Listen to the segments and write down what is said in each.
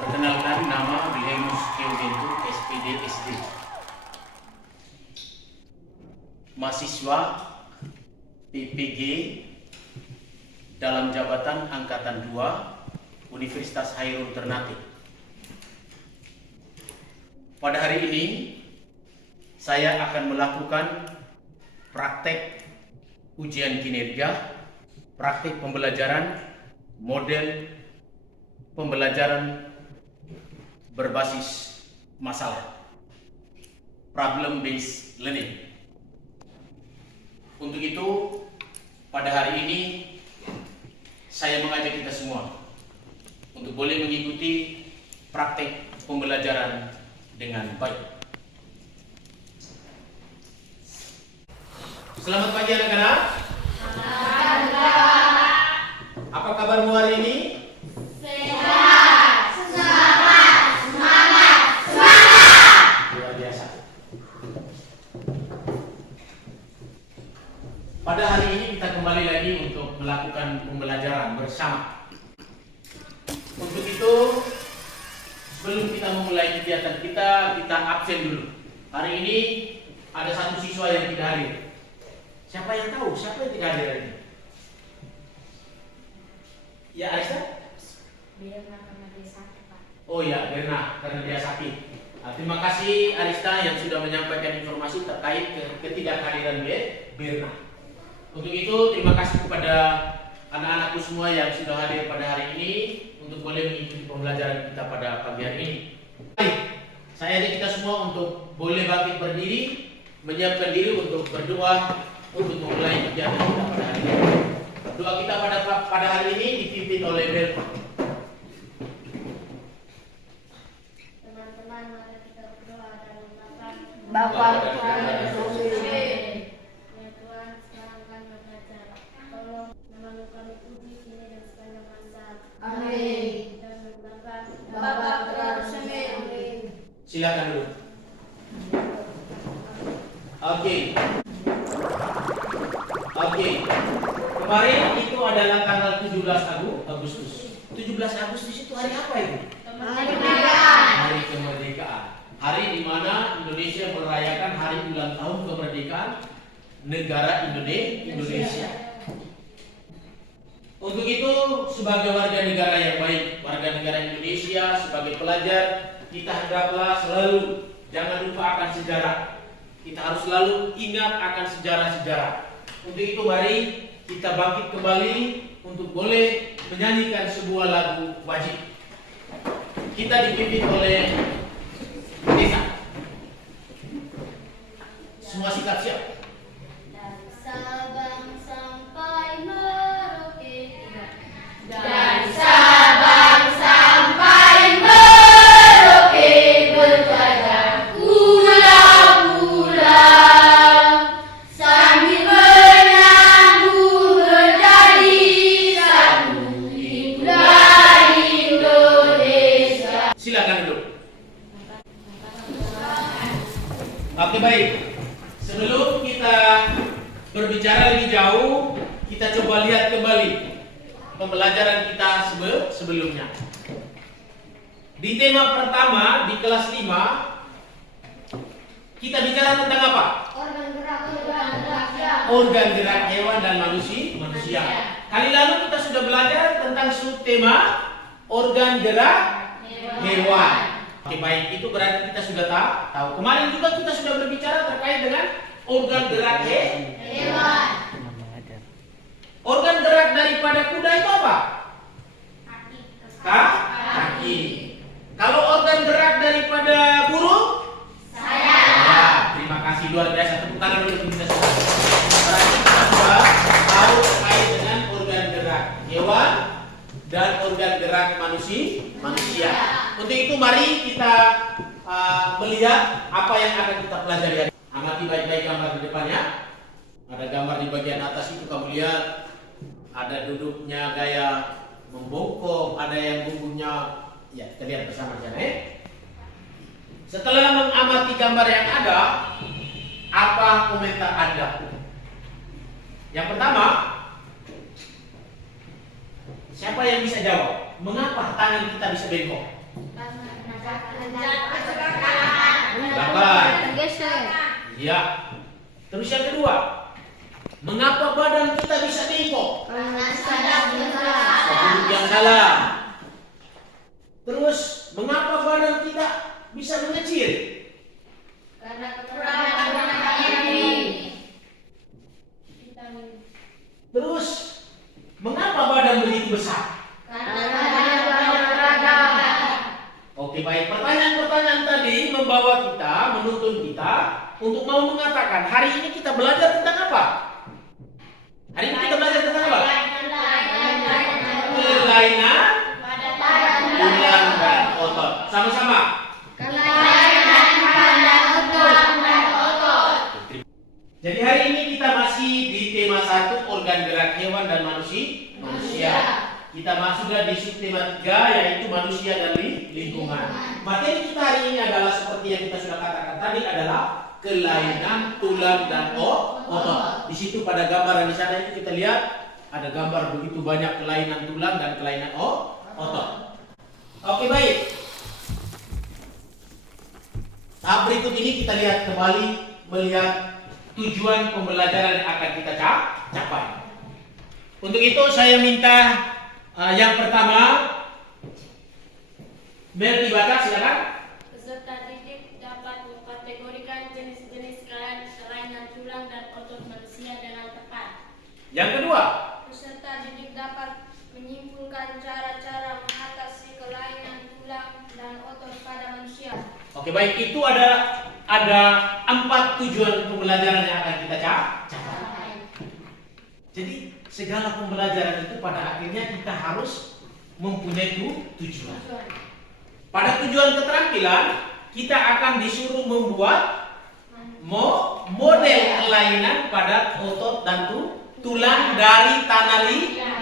Perkenalkan, nama Wilhelmus Theogentu, SPD, SD. Mahasiswa PPG dalam jabatan Angkatan 2 Universitas Hairun Ternate. Pada hari ini saya akan melakukan praktek ujian kinerja, praktek pembelajaran, model pembelajaran berbasis masalah, problem based learning. Untuk itu, pada hari ini saya mengajak kita semua untuk boleh mengikuti praktek pembelajaran dengan baik. Selamat pagi anak-anak. Apa kabarmu hari ini? Sehat, semangat. Luar biasa. Pada hari ini kita kembali lagi untuk melakukan pembelajaran bersama. Untuk itu, sebelum kita memulai kegiatan kita absen dulu. Hari ini ada satu siswa yang tidak hadir. Siapa yang tahu? Siapa yang tidak hadir hari ini? Ya, Arista? Birna karena dia sakit, Pak. Oh ya, Birna karena dia sakit. Terima kasih Arista yang sudah menyampaikan informasi terkait ketidakhadiran Birna. Untuk itu, terima kasih kepada anak-anakku semua yang sudah hadir pada hari ini untuk boleh mengikuti pembelajaran kita pada pagi hari ini. Baik, saya ajak kita semua untuk boleh bangkit berdiri, menyiapkan diri untuk berdoa untuk memulai kegiatan kita pada hari ini. Doa kita pada hari ini dipimpin oleh Birna. Teman-teman, mari kita berdoa dan mengatakan Bapa Tuhan yang yang surga. Ya Tuhan, sekarang kami belajar. Tolong nama kami puji kini dan sepanjang masa. Amin. Dan mengatakan Bapa tersemin. Amin. Silakan dulu. Oke. Kemarin itu adalah tanggal 17 Agustus. 17 Agustus itu hari apa itu? Kemerdekaan. Hari kemerdekaan. Hari di mana Indonesia merayakan hari ulang tahun kemerdekaan negara Indonesia. Untuk itu, sebagai warga negara yang baik, warga negara Indonesia, sebagai pelajar, kita hendaklah selalu jangan lupa akan sejarah. Kita harus selalu ingat akan sejarah-sejarah. Untuk itu, mari kita bangkit kembali untuk boleh menyanyikan sebuah lagu wajib. Kita dipimpin oleh Desa. Semua siap. dari Sabang sampai Merauke. Dari Sabang sampai Merauke berjalan pulau-pulau sambil menyambung menjadi satu itulah Indonesia. Silakan duduk. Oke, baik. Sebelum kita berbicara lebih jauh, kita coba lihat kembali pembelajaran kita sebelumnya. Di tema pertama di kelas 5 kita bicara tentang apa? Organ gerak Organ gerak hewan dan manusia. Kali lalu kita sudah belajar tentang subtema organ gerak hewan. Oke, baik, itu berarti kita sudah tahu. Kemarin juga kita sudah berbicara terkait dengan organ gerak hewan. Organ gerak daripada kuda itu apa? Kaki. Kalau organ gerak daripada burung? Ya, terima kasih, luar biasa. Tepuk tangan dulu untuk kita semua. Berarti kita sudah tahu terkait dengan organ gerak hewan dan organ gerak manusia. Untuk itu mari kita melihat apa yang akan kita pelajari. Amati baik-baik gambar di depannya. Ada gambar di bagian atas itu kamu lihat. Ada duduknya gaya membungkuk, ada yang punggungnya ya terlihat bersama sana. Setelah mengamati gambar yang ada, apa komentar Anda? Yang pertama, siapa yang bisa jawab? Mengapa tangan kita bisa bengkok? Belakang. Geser. Ya. Terus yang kedua, mengapa badan kita bisa bengkok? Penduduk yang salah. Terus, mengapa badan kita bisa mengecil? Karena kekurangan vitamin. Terus, mengapa badan begitu besar? Oke, baik. Pertanyaan-pertanyaan tadi membawa kita, menuntun kita untuk mau mengatakan, hari ini kita belajar tentang apa? Hari ini kita belajar tentang apa? Kelainan tulang dan otot. Sama-sama. Jadi hari ini kita masih di tema 1, organ gerak hewan dan manusia. Kita masuk sudah di subtema 3, yaitu manusia dan lingkungan. Materi kita hari ini adalah seperti yang kita sudah katakan tadi, adalah kelainan tulang dan otot. Di situ pada gambar yang di sana itu kita lihat ada gambar begitu banyak kelainan tulang dan kelainan otot. Oke, baik. Tahap berikut ini kita lihat kembali melihat tujuan pembelajaran yang akan kita capai. Untuk itu saya minta yang pertama, Melty Bata, silakan. Peserta didik dapat mengkategorikan jenis-jenis kelainan tulang dan otot manusia dengan tepat. Yang kedua, Peserta didik dapat menyimpulkan cara-cara mengatasi kelainan tulang dan otot pada manusia. oke, baik, itu ada 4 tujuan pembelajaran yang akan kita capai. Jadi segala pembelajaran itu pada akhirnya kita harus mempunyai tujuan. Pada tujuan keterampilan kita akan disuruh membuat model kelainan pada otot dan tulang dari tanah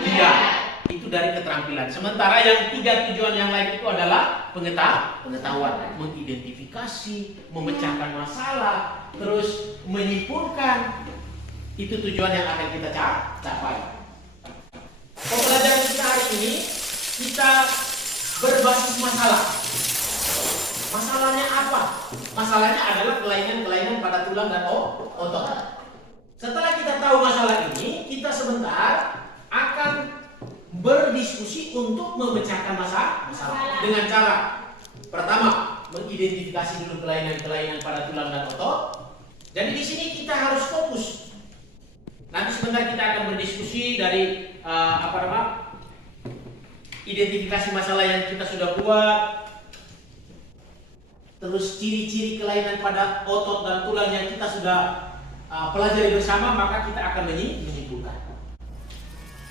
liat. Itu dari keterampilan. Sementara yang 3 tujuan yang lain itu adalah pengetahuan, mengidentifikasi, memecahkan masalah, terus menyimpulkan. Itu tujuan yang akan kita capai. Pembelajaran kita hari ini kita berbasis masalah. Masalahnya apa? Masalahnya adalah kelainan-kelainan pada tulang dan otot. Setelah kita tahu masalah ini, kita sebentar akan berdiskusi untuk memecahkan masalah dengan cara pertama, mengidentifikasi dulu kelainan-kelainan pada tulang dan otot. Jadi di sini kita harus fokus. Nanti sebentar kita akan berdiskusi dari identifikasi masalah yang kita sudah buat, terus ciri-ciri kelainan pada otot dan tulang yang kita sudah pelajari bersama, maka kita akan menyimpulkan.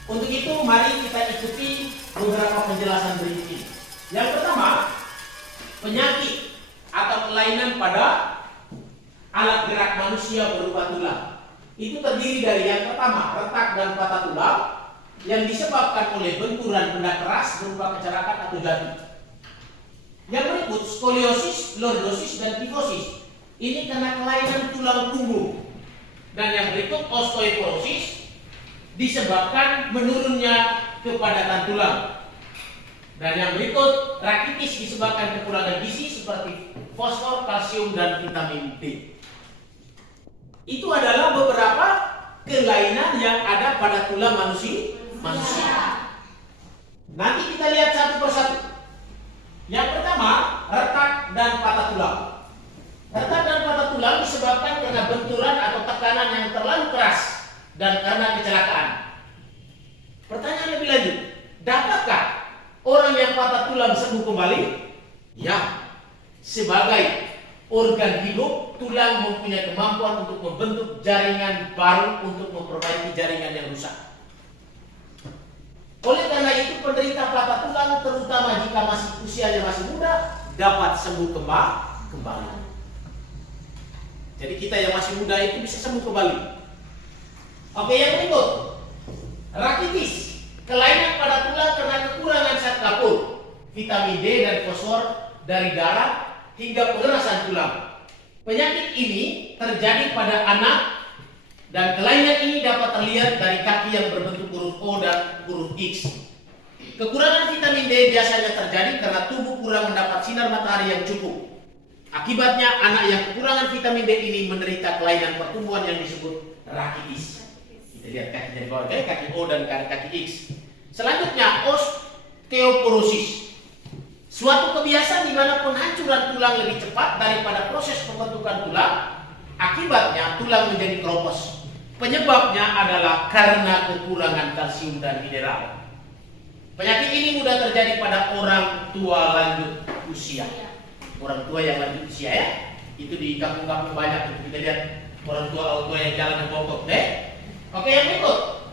Untuk itu mari kita ikuti beberapa penjelasan berikut ini. Yang pertama, penyakit atau kelainan pada alat gerak manusia berupa tulang. Itu terdiri dari yang pertama, retak dan patah tulang yang disebabkan oleh benturan benda keras berupa kecelakaan atau jatuh. Yang berikut, skoliosis, lordosis, dan kifosis. Ini karena kelainan tulang punggung. Dan yang berikut, osteoporosis, disebabkan menurunnya kepadatan tulang. Dan yang berikut, rakitis, disebabkan kekurangan gizi seperti fosfor, kalsium, dan vitamin D. Itu adalah beberapa kelainan yang ada pada tulang manusia. Nanti kita lihat satu persatu. Yang pertama, retak dan patah tulang. Retak dan patah tulang disebabkan karena benturan atau tekanan yang terlalu keras dan karena kecelakaan. Pertanyaan lebih lanjut, dapatkah orang yang patah tulang sembuh kembali? Ya, sebagai organ hidup, tulang mempunyai kemampuan untuk membentuk jaringan baru untuk memperbaiki jaringan yang rusak. Oleh karena itu, penderita patah tulang, terutama jika usianya masih muda, dapat sembuh kembali. Jadi kita yang masih muda itu bisa sembuh kembali. Oke, yang berikut, rakitis, kelainan pada tulang karena kekurangan zat kapur, vitamin D dan fosfor dari darah hingga pengerasan tulang. Penyakit ini terjadi pada anak dan kelainan ini dapat terlihat dari kaki yang berbentuk huruf O dan huruf X. Kekurangan vitamin D biasanya terjadi karena tubuh kurang mendapat sinar matahari yang cukup. Akibatnya, anak yang kekurangan vitamin D ini menderita kelainan pertumbuhan yang disebut rakitis. Kita lihat kaki dari bawah, kaki O dan kaki X. Selanjutnya, osteoporosis. Suatu kebiasaan di mana penghancuran tulang lebih cepat daripada proses pembentukan tulang. Akibatnya, tulang menjadi keropos. Penyebabnya adalah karena kekurangan kalsium dan mineral. Penyakit ini mudah terjadi pada orang tua lanjut usia. Orang tua yang lanjut usia ya. Itu di kampung-kampung banyak. Kita lihat orang tua yang jalan ke bongkok deh. Oke, yang berikut.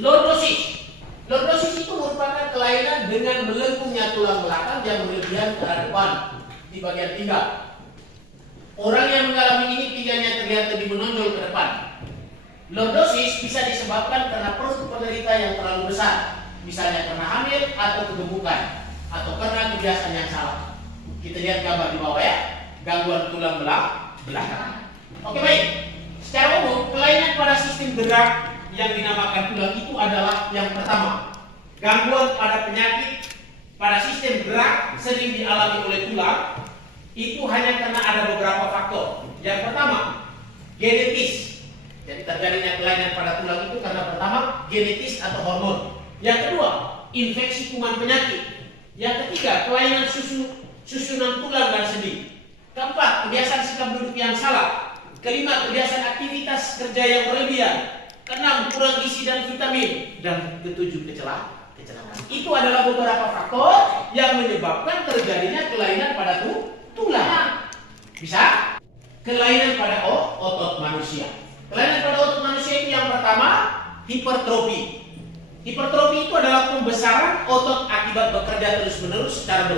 Lordosis. Lordosis itu merupakan kelainan dengan melengkungnya tulang belakang yang berlebihan ke arah depan di bagian pinggang. Orang yang mengalami ini pinggangnya terlihat lebih menonjol ke depan. Lordosis bisa disebabkan karena perut penderita yang terlalu besar. Misalnya karena hamil atau kegemukan atau karena kebiasaan yang salah. Kita lihat gambar di bawah ya, gangguan tulang belakang. Oke baik, secara umum kelainan pada sistem gerak yang dinamakan tulang itu adalah yang pertama, gangguan pada penyakit pada sistem gerak sering dialami oleh tulang itu hanya karena ada beberapa faktor. Yang pertama, genetis. Jadi terjadinya kelainan pada tulang itu karena pertama genetis atau hormon. Yang kedua, infeksi kuman penyakit. Yang ketiga, kelainan susunan tulang dan sendi. Keempat, kebiasaan sikap duduk yang salah. Kelima, kebiasaan aktivitas kerja yang berlebihan. Keenam, kurang gizi dan vitamin. Dan ketujuh, kecelakaan. Itu adalah beberapa faktor yang menyebabkan terjadinya kelainan pada tulang. Bisa? Kelainan pada otot manusia. Kelainan pada otot manusia itu yang pertama, hipertrofi. Hipertrofi itu adalah pembesaran otot akibat bekerja terus-menerus secara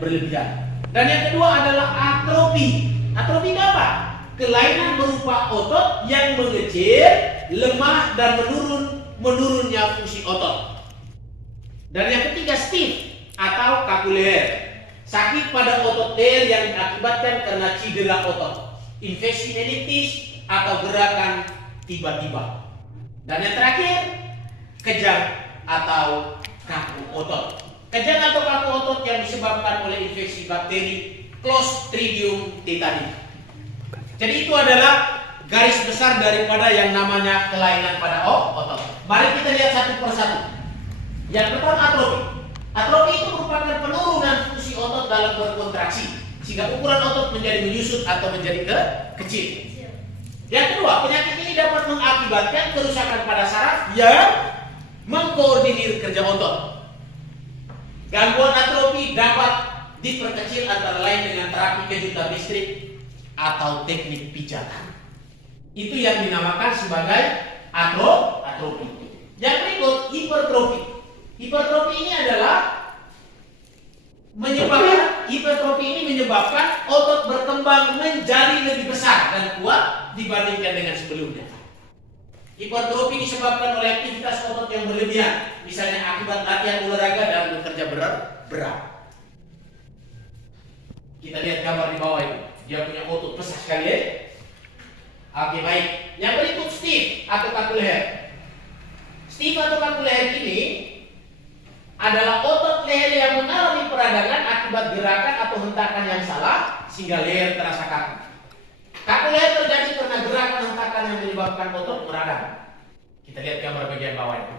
berlebihan. Dan yang kedua adalah atrofi. Atrofi itu apa? Kelainan berupa otot yang mengecil, lemah dan menurunnya fungsi otot. Dan yang ketiga stiff atau kaku leher. Sakit pada otot leher yang diakibatkan karena cedera otot, infeksi meningitis atau gerakan tiba-tiba. Dan yang terakhir, kejang atau kaku otot. Kejang atau kaku otot yang disebabkan oleh infeksi bakteri Clostridium tetani. Jadi itu adalah garis besar daripada yang namanya kelainan pada otot. Mari kita lihat satu persatu. Yang pertama, atrofi. Atrofi itu merupakan penurunan fungsi otot dalam berkontraksi sehingga ukuran otot menjadi menyusut atau menjadi kecil. Yang kedua, penyakit ini dapat mengakibatkan kerusakan pada saraf yang mengkoordinir kerja otot. Gangguan atrofi dapat diperkecil antara lain dengan terapi kejutan listrik atau teknik pijatan. Itu yang dinamakan sebagai atrofi. Yang berikut, hipertrofi. Hipertrofi ini menyebabkan otot berkembang menjadi lebih besar dan kuat dibandingkan dengan sebelumnya. Hipertrofi disebabkan oleh aktivitas otot yang berlebihan, misalnya akibat latihan olahraga dan bekerja berat. Kita lihat gambar di bawah itu, dia punya otot besar sekali ya. Oke baik, yang berikut stiff atau kaku leher. Stiff atau kaku leher ini adalah otot leher yang mengalami peradangan akibat gerakan atau hentakan yang salah sehingga leher terasa kaku. Kaku leher terjadi karena gerakan hentakan yang menyebabkan otot meradang. Kita lihat gambar bagian bawah ini.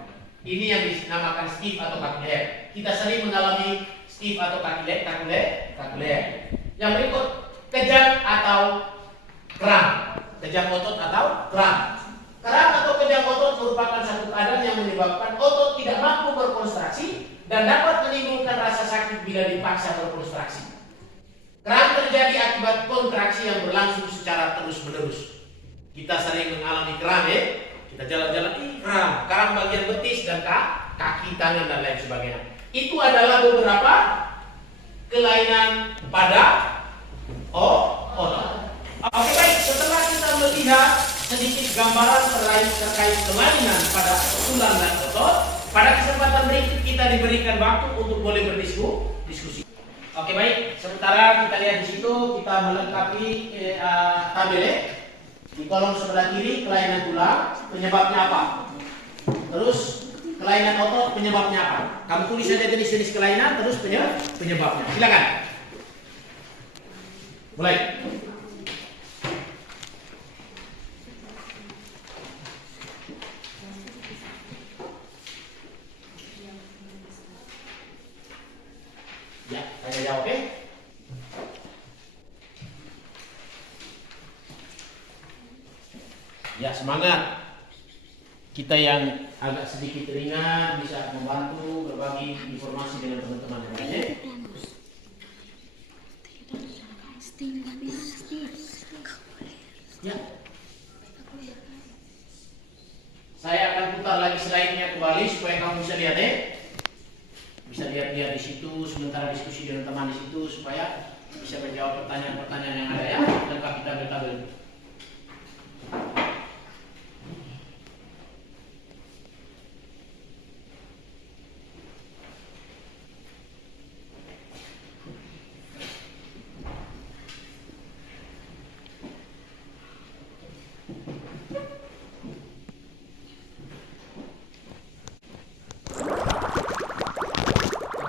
Ini yang dinamakan stiff atau kaku leher. Kita sering mengalami stiff atau kaku leher. Yang berikut, kejang atau kram. Kejang otot atau kram. Kram atau kejang otot merupakan satu keadaan yang menyebabkan otot tidak mampu berkontraksi dan dapat menimbulkan rasa sakit bila dipaksa berkontraksi. Kram terjadi akibat kontraksi yang berlangsung secara terus-menerus. Kita sering mengalami kram ya. Kita jalan-jalan, kram bagian betis dan kaki, tangan dan lain sebagainya. Itu adalah beberapa kelainan pada otot. Oke baik, setelah kita melihat sedikit gambaran terkait kelainan pada tulang dan otot, pada kesempatan berikut kita diberikan waktu untuk boleh berdiskusi. Oke baik, sementara kita lihat di situ kita melengkapi tabelnya. Di kolom sebelah kiri kelainan tulang, penyebabnya apa? Terus kelainan otot penyebabnya apa? Kamu tulis saja jenis-jenis kelainan terus penyebabnya. Silakan. Mulai. Ya, tanya jawab, oke? Ya, semangat. Kita yang agak sedikit ringan bisa membantu berbagi informasi dengan teman-teman yang lainnya. Ya. Saya akan putar lagi slide-nya kembali supaya kamu bisa lihat ya. Bisa lihat-lihat di situ sementara diskusi dengan teman di situ supaya bisa menjawab pertanyaan-pertanyaan yang ada ya. Lengkap tabel-tabel.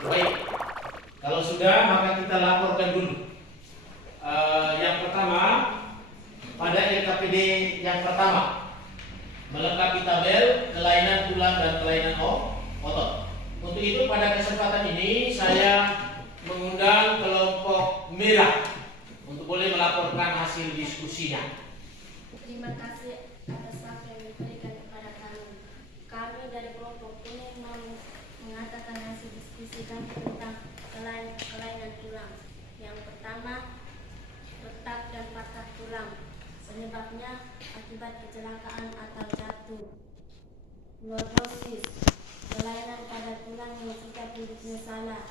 Baik, kalau sudah maka kita laporkan dulu. Yang pertama pada LKPD yang pertama melengkapi tabel kelainan tulang dan kelainan otot. Untuk itu pada kesempatan ini saya mengundang kelompok merah untuk boleh melaporkan hasil diskusinya. Terima kasih atas waktu yang diberikan kepada kami. Kami dari kelompok kuning mau mengatakan hasil diskusi kami tentang kelainan tulang. Yang pertama, retak dan patah tulang. Penyebabnya akibat kecelakaan atau jatuh. Lordosis, kelainan pada tulang yang sikap hidupnya salah.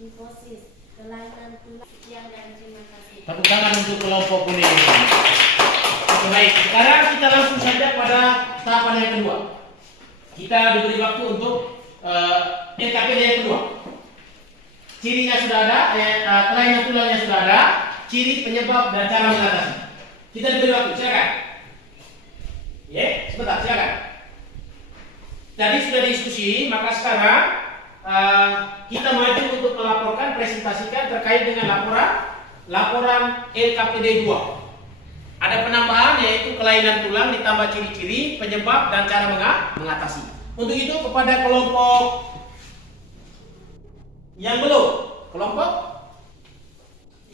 Liposis, kelainan tulang. Sekian dan terima kasih. Tepuk tangan untuk kelompok kuning. Baik, sekarang kita langsung saja pada tahapan yang kedua. Kita diberi waktu untuk LKPD yang kedua. Cirinya sudah ada, kelainan tulangnya sudah ada, ciri penyebab dan cara mengatasi. Kita diberi waktu, silakan. Ya, sebentar, silakan. Tadi sudah diskusi, maka sekarang kita maju untuk melaporkan, presentasikan terkait dengan laporan LKPD 2. Ada penambahan yaitu kelainan tulang ditambah ciri-ciri, penyebab dan cara mengatasi. Untuk itu kepada kelompok yang belum, kelompok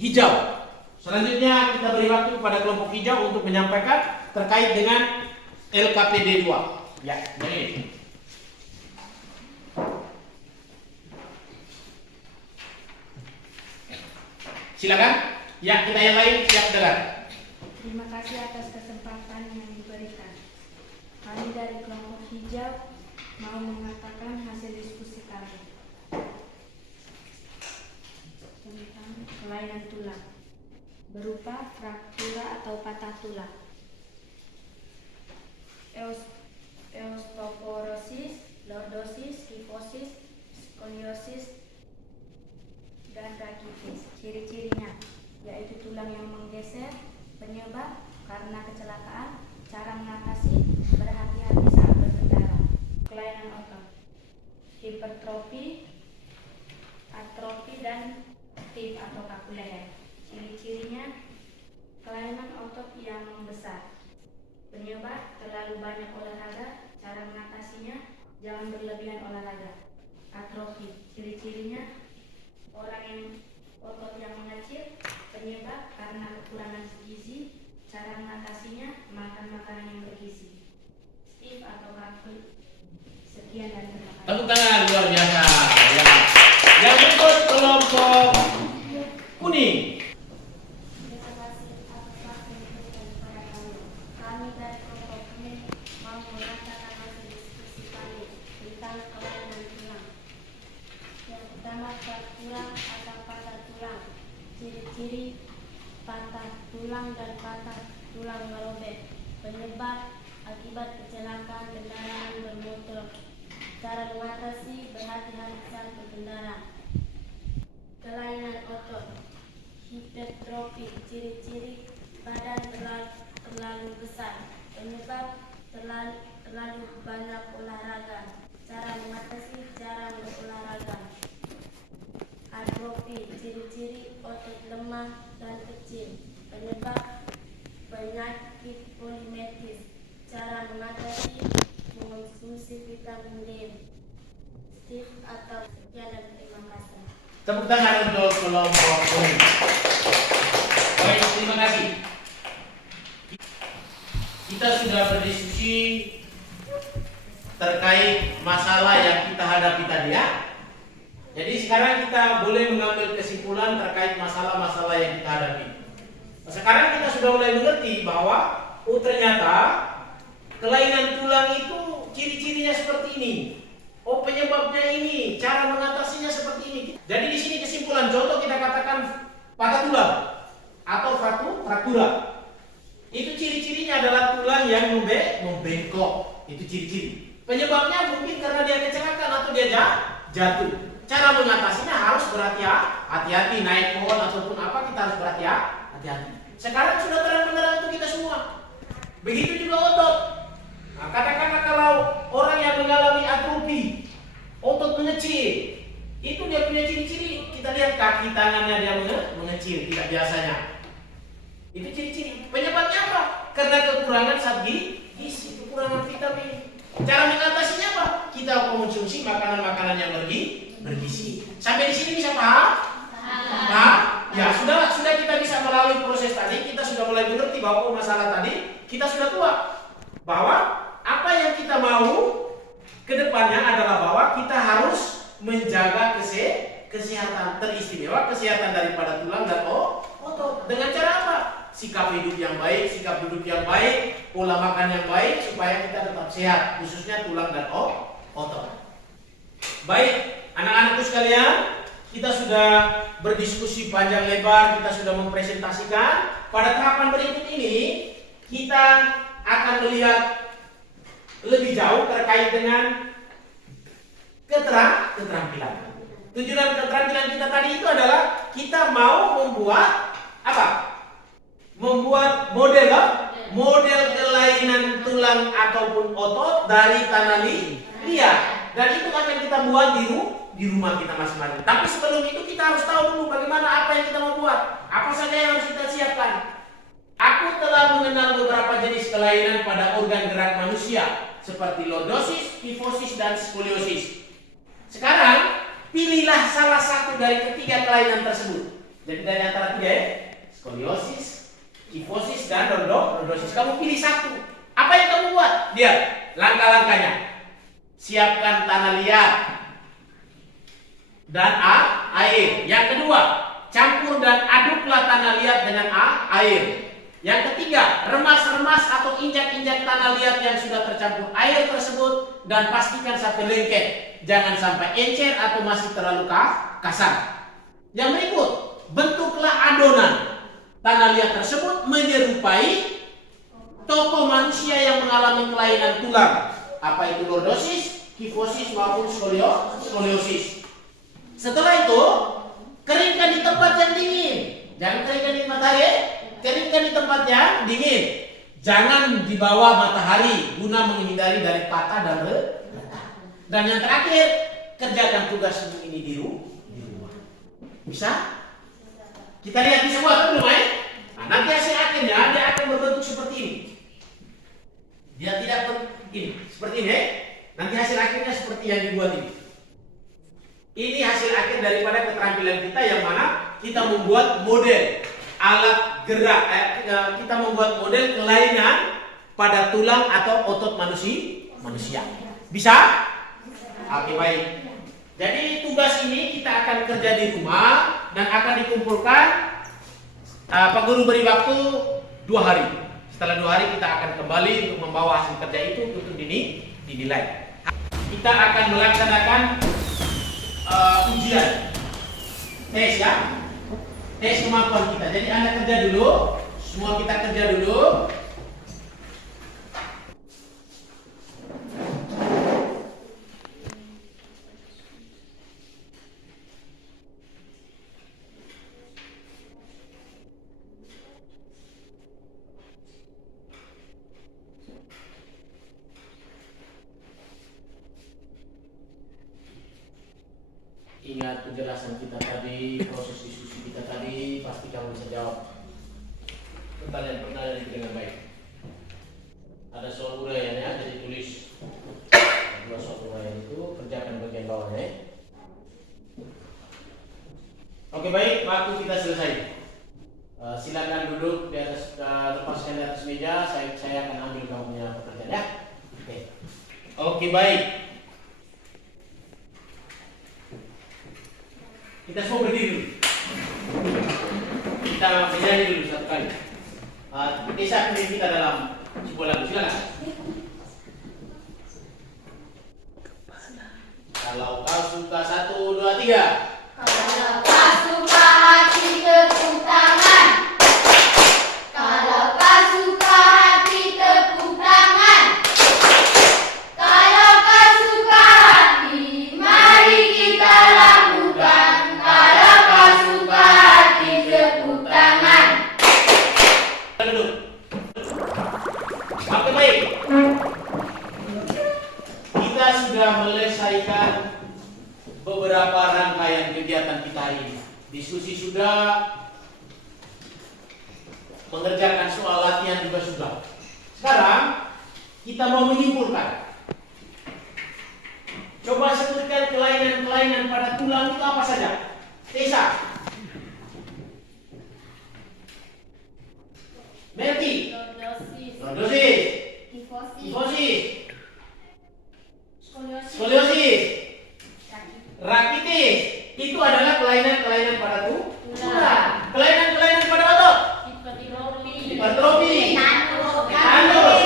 hijau. Selanjutnya kita beri waktu kepada kelompok hijau untuk menyampaikan terkait dengan LKPD 2. Ya, jadi silakan. Ya, kita yang lain siap dengar. Terima kasih atas kesempatan yang diberikan. Kami dari kelompok hijau mau mengatakan hasil diskusi kami tentang kelainan tulang berupa fraktura atau patah tulang, osteoporosis, lordosis, kifosis, skoliosis, dan rakitis. Ciri-cirinya yaitu tulang yang menggeser, penyebab karena kecelakaan, cara mengatasi, berhati-hati saat berkendara. Kelainan otot, hipertrofi, atrofi, dan stiff atau kaku leher. Ciri-cirinya kelainan otot yang membesar, penyebab terlalu banyak olahraga, cara mengatasinya jangan berlebihan olahraga. Atrofi, ciri-cirinya orang yang otot yang mengecil, penyebab karena kekurangan gizi, cara mengatasinya makan makanan yang bergizi. Stiff atau kaku. Sekian dan terima kasih. Tepuk tangan luar biasa. Ya. Yang berikut kelompok kuning. Terima kasih atas waktu yang diberikan kepada kami. Kami dari kelompok kuning mau mengatakan hasil diskusi kami tentang kelainan tulang. Yang pertama, fraktura atau patah tulang. Ciri-ciri patah tulang dan patah tulang merobek. Penyebab akibat kecelakaan kendaraan bermotor. Cara mengatasi, berhati-hati saat berkendara. Kelainan otot, hipertrofi, ciri-ciri badan terlalu besar, penyebab terlalu banyak olahraga. Cara positif atau sekian dan terima kasih. Tepuk tangan untuk kelompok ini. Baik, terima kasih. Kita sudah berdiskusi terkait masalah yang kita hadapi tadi ya. Jadi sekarang kita boleh mengambil kesimpulan terkait masalah-masalah yang kita hadapi. Sekarang kita sudah mulai mengerti bahwa ternyata kelainan tulang itu ciri-cirinya seperti ini. Oh, penyebabnya ini, cara mengatasinya seperti ini. Jadi di sini kesimpulan contoh kita katakan patah tulang atau fraktura. Itu ciri-cirinya adalah tulang yang membengkok. Itu ciri-ciri. Penyebabnya mungkin karena dia kecelakaan atau dia jatuh. Cara mengatasinya harus berhati-hati, naik pohon ataupun apa, kita harus berhati-hati. Sekarang sudah terang-benderang untuk kita semua. Begitu juga otot. Nah, katakanlah kalau orang yang mengalami atrofi, otot mengecil, itu dia punya ciri-ciri. Kita lihat kaki tangannya dia mengecil, tidak biasanya. Itu ciri-ciri. Penyebabnya apa? Karena kekurangan zat gizi, kekurangan vitamin. Cara mengatasinya apa? Kita konsumsi makanan-makanan yang bergizi. Sampai di sini bisa paham? Paham? Ya, sudah kita bisa melalui proses tadi, kita sudah mulai mengerti bahwa masalah tadi kita sudah tua. Bahwa apa yang kita mau ke depannya adalah bahwa kita harus menjaga kesehatan, teristimewa kesehatan daripada tulang dan otot. Dengan cara apa? Sikap hidup yang baik, pola makan yang baik supaya kita tetap sehat, khususnya tulang dan otot. Baik, anak-anakku sekalian, kita sudah berdiskusi panjang lebar, kita sudah mempresentasikan. Pada tahapan berikut ini, kita akan melihat lebih jauh terkait dengan keterampilan. Tujuan keterampilan kita tadi itu adalah kita mau membuat apa? Membuat model kelainan tulang ataupun otot dari tanah liat. Dan itu akan kita buat di rumah kita masing-masing. Tapi sebelum itu kita harus tahu dulu bagaimana apa yang kita mau buat. Apa saja yang harus kita siapkan. Aku telah mengenal beberapa jenis kelainan pada organ gerak manusia seperti lordosis, kifosis, dan skoliosis. Sekarang pilihlah salah satu dari ketiga kelainan tersebut. Jadi dari antara tiga ya, skoliosis, kifosis, dan lordosis. Kamu pilih satu. Apa yang kamu buat? Lihat langkah-langkahnya. Siapkan tanah liat dan air. Yang kedua, campur dan aduklah tanah liat dengan air. Yang ketiga, remas-remas atau injak-injak tanah liat yang sudah tercampur air tersebut dan pastikan sampai lengket. Jangan sampai encer atau masih terlalu kasar. Yang berikut, bentuklah adonan tanah liat tersebut menyerupai tokoh manusia yang mengalami kelainan tulang. Apa itu lordosis, kifosis maupun skoliosis. Setelah itu, keringkan di tempat yang dingin. Jangan keringkan di matahari, keringkan di tempat yang dingin. Jangan di bawah matahari guna menghindari dari patah dan retak. Dan yang terakhir, kerjakan tugas ini di rumah. Bisa? Kita lihat bisa buat belum ya? Nah, nanti hasil akhirnya dia akan berbentuk seperti ini. Dia tidak ini seperti ini. Nanti hasil akhirnya seperti yang dibuat ini. Ini hasil akhir daripada keterampilan kita yang mana kita membuat model alat gerak. Kita membuat model kelainan pada tulang atau otot manusia. Bisa? Oke, baik. Jadi tugas ini kita akan kerja di rumah dan akan dikumpulkan. Pak Guru beri waktu 2 hari. Setelah 2 hari kita akan kembali untuk membawa hasil kerja itu untuk dinilai. Kita akan melaksanakan ujian tes ya, tes kemampuan kita. Jadi Anda kerja dulu, semua kita kerja dulu. Ingat penjelasan kita tadi, proses diskusi kita tadi, pasti kamu bisa jawab pertanyaan-pertanyaan itu dengan baik. Ada soal uraiannya, jadi tulis 2 soal uraian itu, kerjakan bagian bawahnya. Oke baik, waktu kita selesai. Silakan duduk di atas, lepaskan di atas meja. Saya akan ambil kamu punya pekerjaan ya. Oke baik. Kita semua berdiri dulu. Kita menyanyi dulu satu kali. Desa pimpin kita dalam sebuah lagu, silakan. Kalau kau suka 1, 2, 3. Kalau kau suka hati tepuk tangan. Kalau kau suka hati tepuk tangan. Kalau kau suka hati, mari kita lakukan. Kalau kau suka hati tepuk tangan. Duduk. Oke baik. Kita sudah menyelesaikan beberapa rangkaian kegiatan kita hari ini. Diskusi sudah, mengerjakan soal latihan juga sudah. Sekarang kita mau menyimpulkan. Coba sebutkan kelainan-kelainan pada tulang itu apa saja. Tessa, Melty, Lordosis, lordosis, kifosis, kifosis, skoliosis, skoliosis, rakitis. Itu adalah kelainan-kelainan pada tulang. Kelainan-kelainan pada otot. hipertrofi, Hipertrofi, Tanus. tanus,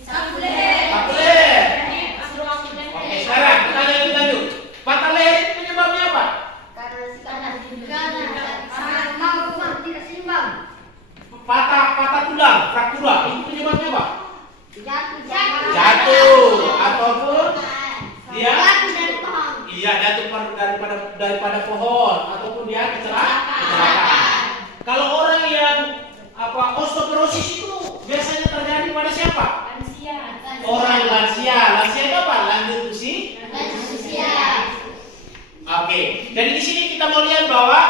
Sakuler. akuler. astroakuler, Oke, sekarang kita lanjut. Patah leher itu penyebabnya apa? Karena mampu tidak seimbang. Patah tulang, fraktura. Itu penyebabnya apa? Jatuh. Jatuh ataupun dia Jatuh dari pohon. iya jatuh daripada pohon ataupun dia kecelakaan. Kalau orang yang osteoporosis itu biasanya terjadi pada siapa? lansia, Orang lansia. Lansia itu apa? Lanjut usia. Oke, jadi di sini kita mau lihat bahwa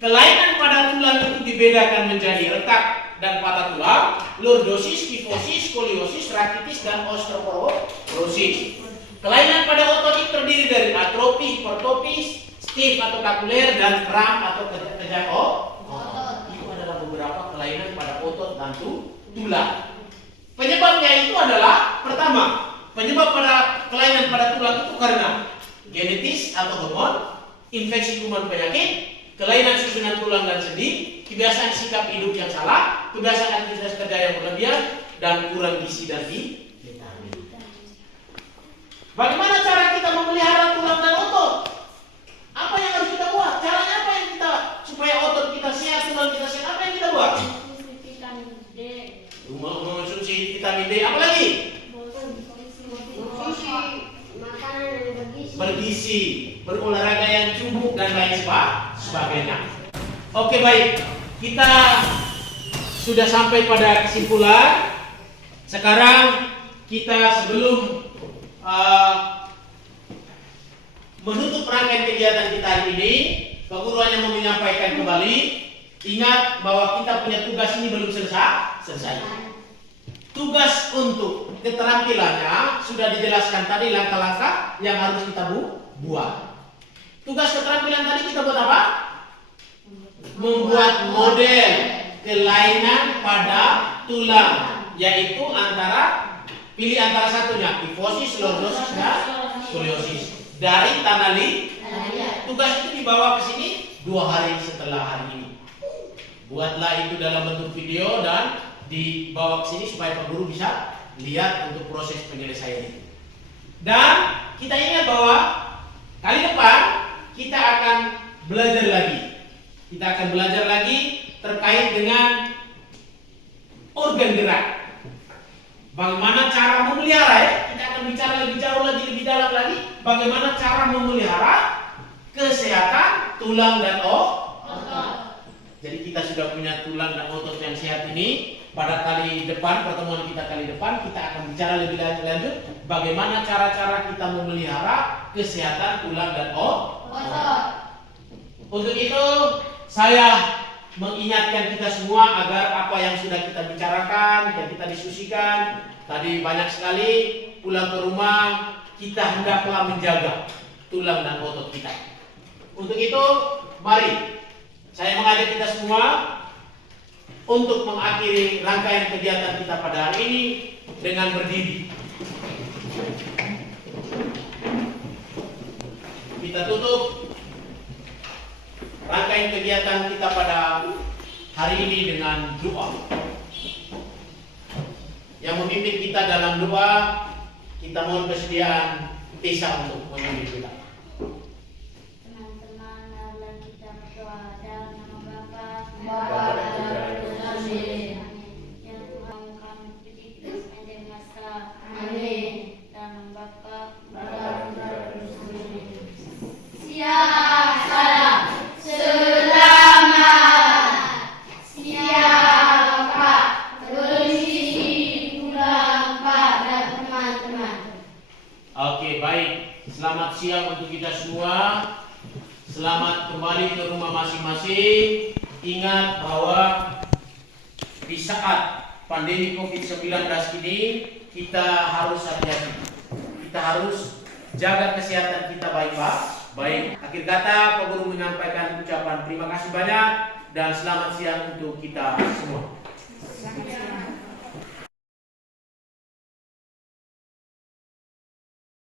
kelainan pada tulang itu dibedakan menjadi retak dan patah tulang, lordosis, kifosis, skoliosis, rakitis, dan osteoporosis. Kelainan pada otot itu terdiri dari atrofi, hipertrofi, stiff atau kakuler, dan kram atau kejang otot. Itu adalah beberapa kelainan pada otot dan tulang. Penyebabnya itu adalah pertama, penyebab pada kelainan pada tulang itu karena genetis atau hormon, infeksi kuman penyakit, kelainan susunan tulang dan sendi, kebiasaan sikap hidup yang salah, kebiasaan aktivitas kerja yang berlebihan, dan kurang gizi dan vitamin. Bagaimana cara kita memelihara tulang dan otot? Apa yang harus kita buat? Caranya apa yang kita supaya otot kita sehat, tulang kita sehat? Apa yang kita buat? konsumsi vitamin D, Mengonsumsi vitamin D. Apa lagi? Konsumsi makanan yang Bergizi, berolahraga yang cukup dan lain sebagainya. Oke baik, kita sudah sampai pada kesimpulan. Sekarang kita sebelum menutup rangkaian kegiatan kita hari ini, Pak Guru hanya mau menyampaikan kembali, ingat bahwa kita punya tugas ini belum selesai. Tugas untuk keterampilannya sudah dijelaskan tadi langkah-langkah yang harus kita buat. Tugas keterampilan tadi kita buat apa? Membuat model kelainan pada tulang, yaitu pilih antara satunya, kifosis, lordosis, dan skoliosis. Dari tanah liat. Tugas itu dibawa ke sini 2 hari setelah hari ini. Buatlah itu dalam bentuk video dan dibawa ke sini supaya Pak Guru bisa lihat untuk proses penyelesaian itu. Dan kita ingat bahwa kali depan kita akan belajar lagi. Kita akan belajar lagi terkait dengan organ gerak. Bagaimana cara memelihara ya? Kita akan bicara lebih jauh lagi, lebih dalam lagi. Bagaimana cara memelihara kesehatan tulang dan otot. Jadi kita sudah punya tulang dan otot yang sehat ini. Pada kali depan, pertemuan kita kali depan, kita akan bicara lebih lanjut bagaimana cara-cara kita memelihara kesehatan tulang dan otot. Untuk itu, saya mengingatkan kita semua agar apa yang sudah kita bicarakan, yang kita diskusikan, tadi banyak sekali, pulang ke rumah, kita hendaklah menjaga tulang dan otot kita. Untuk itu, mari saya mengajak kita semua untuk mengakhiri rangkaian kegiatan kita pada hari ini dengan berdiri. Kita tutup rangkaian kegiatan kita pada hari ini dengan doa. Yang memimpin kita dalam doa, kita mohon kesediaan Tisa untuk memimpin kita. Teman-teman, marilah kita berdoa dalam nama Bapa, Bapa dan Putra dan Roh Kudus. Amin. Ya Tuhan, kami puji kita sepanjang masa. Amin. Dalam nama Bapa, Bapa dan Putra dan Roh Kudus. Siap, salam. Selamat. Siap, Pak. Bersih, pulang, Pak dan teman-teman. Oke, baik. Selamat siang untuk kita semua. Selamat kembali ke rumah masing-masing. Ingat bahwa di saat pandemi COVID-19 ini kita harus hati-hati. Kita harus jaga kesehatan kita baik. Akhir kata, Pak Guru menyampaikan ucapan terima kasih banyak dan selamat siang untuk kita semua.